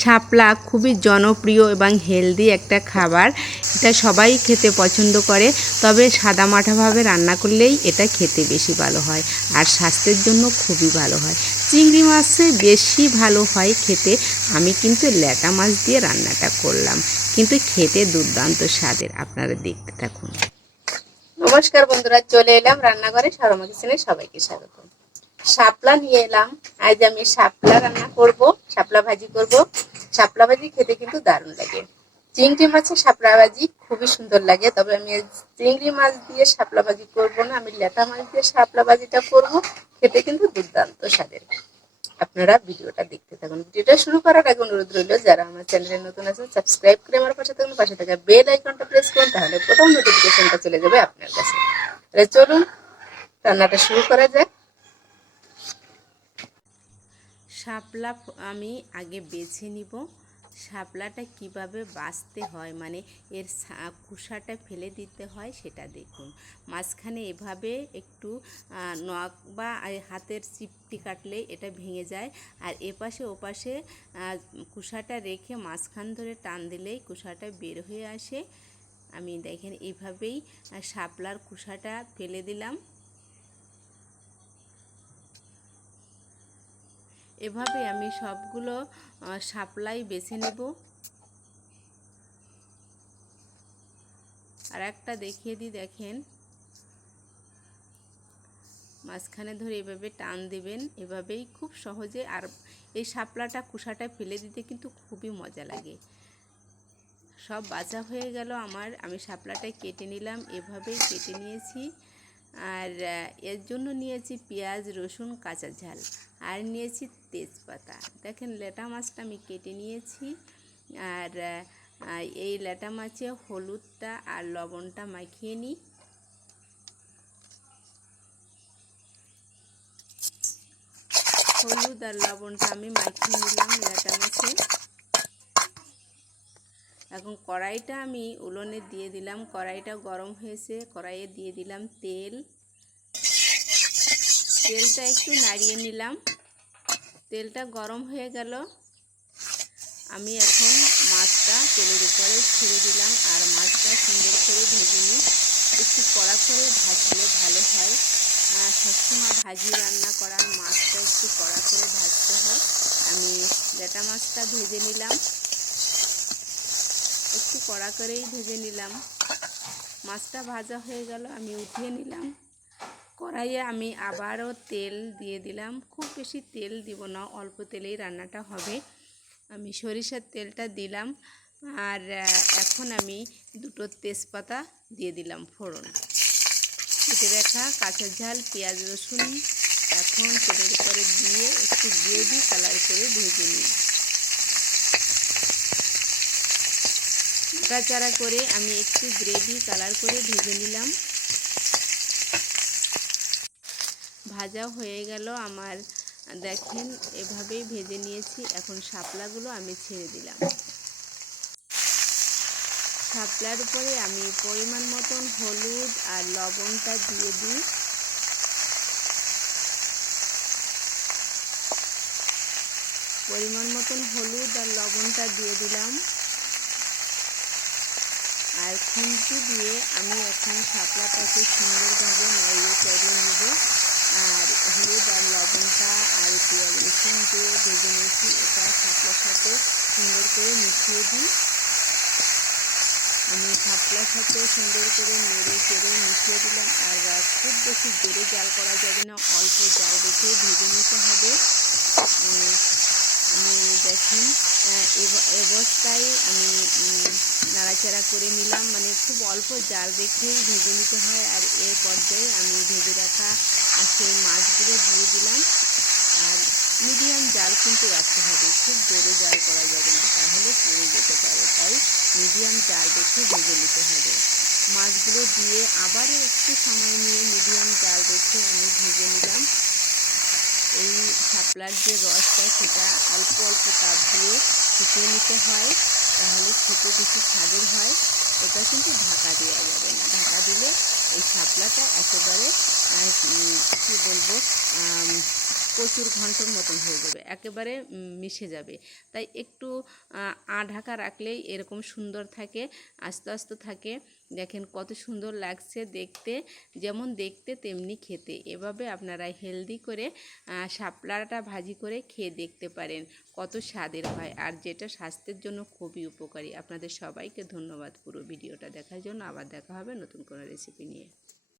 শাপলা খুবই জনপ্রিয় এবং হেলদি একটা খাবার। এটা সবাই খেতে পছন্দ করে, তবে সাদামাঠাভাবে রান্না করলেই এটা খেতে বেশি ভালো হয় আর স্বাস্থ্যের জন্য খুবই ভালো হয়। চিংড়ি মাছে বেশি ভালো হয় খেতে, আমি কিন্তু ল্যাটা মাছ দিয়ে রান্নাটা করলাম। কিন্তু খেতে দুর্দান্ত স্বাদের, আপনারা দেখতে থাকুন। নমস্কার বন্ধুরা, চলে এলাম রান্নাঘরে সরমা কিচেনে সবাইকে স্বাগত শাপলা নিয়ে এলাম। আজ আমি শাপলা রান্না করব, শাপলা ভাজি করব। শাপলা ভাজি খেতে কিন্তু দারুণ লাগে। চিংড়ি মাছের শাপলা ভাজি খুবই সুন্দর লাগে, তবে আমি চিংড়ি মাছ দিয়ে শাপলা ভাজি করব না, আমি লেটা মাছ দিয়ে শাপলা ভাজিটা করব। খেতে কিন্তু দুর্দান্ত স্বাদের। আপনারা ভিডিওটা দেখতে থাকুন। ভিডিওটা শুরু করার আগে অনুরোধ রইল, যারা আমার চ্যানেলে নতুন আছেন সাবস্ক্রাইব করে আমার পাশে থাকুন। পাশে থাকা বেল আইকনটা প্রেস করুন, তাহলে প্রথম নোটিফিকেশনটা চলে যাবে আপনার কাছে। চলুন, রান্নাটা শুরু করা যাক। শাপলা আমি আগে বেছে নিব। শাপলাটা কীভাবে বাছতে হয় মানে এর খোসাটা ফেলে দিতে হয় সেটা দেখুন। মাঝখানে এভাবে একটু নখ বা হাতের চিপটি কাটলে এটা ভেঙে যায়। আর এপাশে ওপাশে খোসাটা রেখে মাঝখান ধরে টান দিলেই খোসাটা বের হয়ে আসে। আমি দেখেন এভাবেই শাপলার খোসাটা ফেলে দিলাম। এভাবে আমি সবগুলো সাপ্লাই বেছে নেব। আর একটা দেখিয়ে দিই, দেখেন। মাঝখানে ধরে এভাবে টান দিবেন, এভাবেই খুব সহজে। আর এই শাপলাটা কুসাটা ফেলে দিতে কিন্তু খুবই মজা লাগে। সব বাঁচা হয়ে গেল আমার, আমি শাপলাটা কেটে নিলাম, এভাবেই কেটে নিয়েছি। আর এর জন্য নিয়েছি পেঁয়াজ, রসুন, কাঁচা ঝাল। আর নিয়েছি তেজপাতা। দেখেন, লেটা মাছটা আমি কেটে নিয়েছি। আর এই লেটা মাছে হলুদটা আর লবণটা মাখিয়ে নিই। হলুদ আর লবণটা আমি মাখিয়ে নিলাম লেটা মাছে। এখন কড়াইটা আমি উলনে দিয়ে দিলাম। কড়াইটা গরম হয়েছে, কড়াইয়ে দিয়ে দিলাম তেল। তেলটা একটু নাড়িয়ে নিলাম। তেলটা গরম হয়ে গেল। আমি এখন মাছটা তেলের উপরে ছেড়ে দিলাম আর মাছটা সুন্দর করে ভেজে নিই। একটু কড়া করে ভাজলে ভালো হয়। সবসময় ভাজি রান্না করার মাছটা একটু কড়া করে ভাজতে হয়। আমি লেটা মাছটা ভেজে নিলাম। একটু কড়া করেই ভেজে নিলাম। মাছটা ভাজা হয়ে গেল, আমি উঠিয়ে নিলাম। কড়াইয়ে আমি আবারও তেল দিয়ে দিলাম। খুব বেশি তেল দিব না, অল্প তেলেই রান্নাটা হবে। আমি সরিষার তেলটা দিলাম আর এখন আমি দুটো তেজপাতা দিয়ে দিলাম ফোড়ন। কেটে রাখা কাঁচা ঝাল, পেঁয়াজ, রসুন। এখন তেলের উপরে দিয়ে একটু গ্রেভি কালার করে ভেজে নিই। নাড়াচাড়া করে আমি একটু গ্রেভি কালার করে ভেজে নিলাম। ভাজা হয়ে গেল আমার। দেখেন, এভাবেই ভেজে নিয়েছি। এখন শাপলাগুলো আমি ছেড়ে দিলাম। শাপলার উপরে আমি পরিমাণ মতন হলুদ আর লবণটা দিয়ে দিই। পরিমাণ মতন হলুদ আর লবণটা দিয়ে দিলাম। আর খুন্তি দিয়ে আমি এখন শাপলাটাকে সুন্দরভাবে নাড়িয়ে চাড়িয়ে নেব। আর হলুদ আর লবণটা আর পেঁয়াজ রসুন দিয়ে ভেজে নিয়েছি। এটা শাপলার সাথে সুন্দর করে মিশিয়ে দিই। আমি শাপলার সাথে সুন্দর করে নেড়ে চেড়ে মিশিয়ে দিলাম। আর খুব বেশি জোরে জাল করা যাবে না, অল্প জাল রেখে ভেজে নিতে হবে। আমি দেখেন অবস্থায় আমি নাড়াচাড়া করে নিলাম। মানে খুব অল্প জাল রেখেই ভেজে নিতে হয়। আর এর পর্যায়ে আমি ভেজে রাখা আর সেই মাছগুলো দিয়ে দিলাম। আর মিডিয়াম জাল কিন্তু রাখতে হবে। খুব জোরে জাল করা যাবে না। তাহলে পুড়ে যেতে পারে। তাই মিডিয়াম জাল রেখে ভেজে নিতে হবে। মাছগুলো দিয়ে আবারও একটু সময় নিয়ে মিডিয়াম জাল রেখে আমি ভেজে নিলাম। এই শাপলার যে রসটা, সেটা অল্প অল্প তাপ দিয়ে শুকিয়ে নিতে হয়। তাহলে খেতে বেশি স্বাদের হয়। ওটা কিন্তু ঢাকা দেওয়া যাবে না। ঢাকা দিলে এই শাপলাটা একেবারে কী বলব প্রচুর ঘন্টর মতন হয়ে যাবে, একেবারে মিশে যাবে। তাই একটু, আ ঢাকা রাখলেই এরকম সুন্দর থাকে, আস্তে আস্তে থাকে। দেখেন কত সুন্দর লাগছে দেখতে, যেমন দেখতে তেমনি খেতে। এভাবে আপনারা হেলদি করে শাপলাটা ভাজি করে খেয়ে দেখতে পারেন কত স্বাদের হয় আর যেটা স্বাস্থ্যের জন্য খুবই উপকারী। আপনাদের সবাইকে ধন্যবাদ পুরো ভিডিওটা দেখার জন্য। আবার দেখা হবে নতুন কোনো রেসিপি নিয়ে।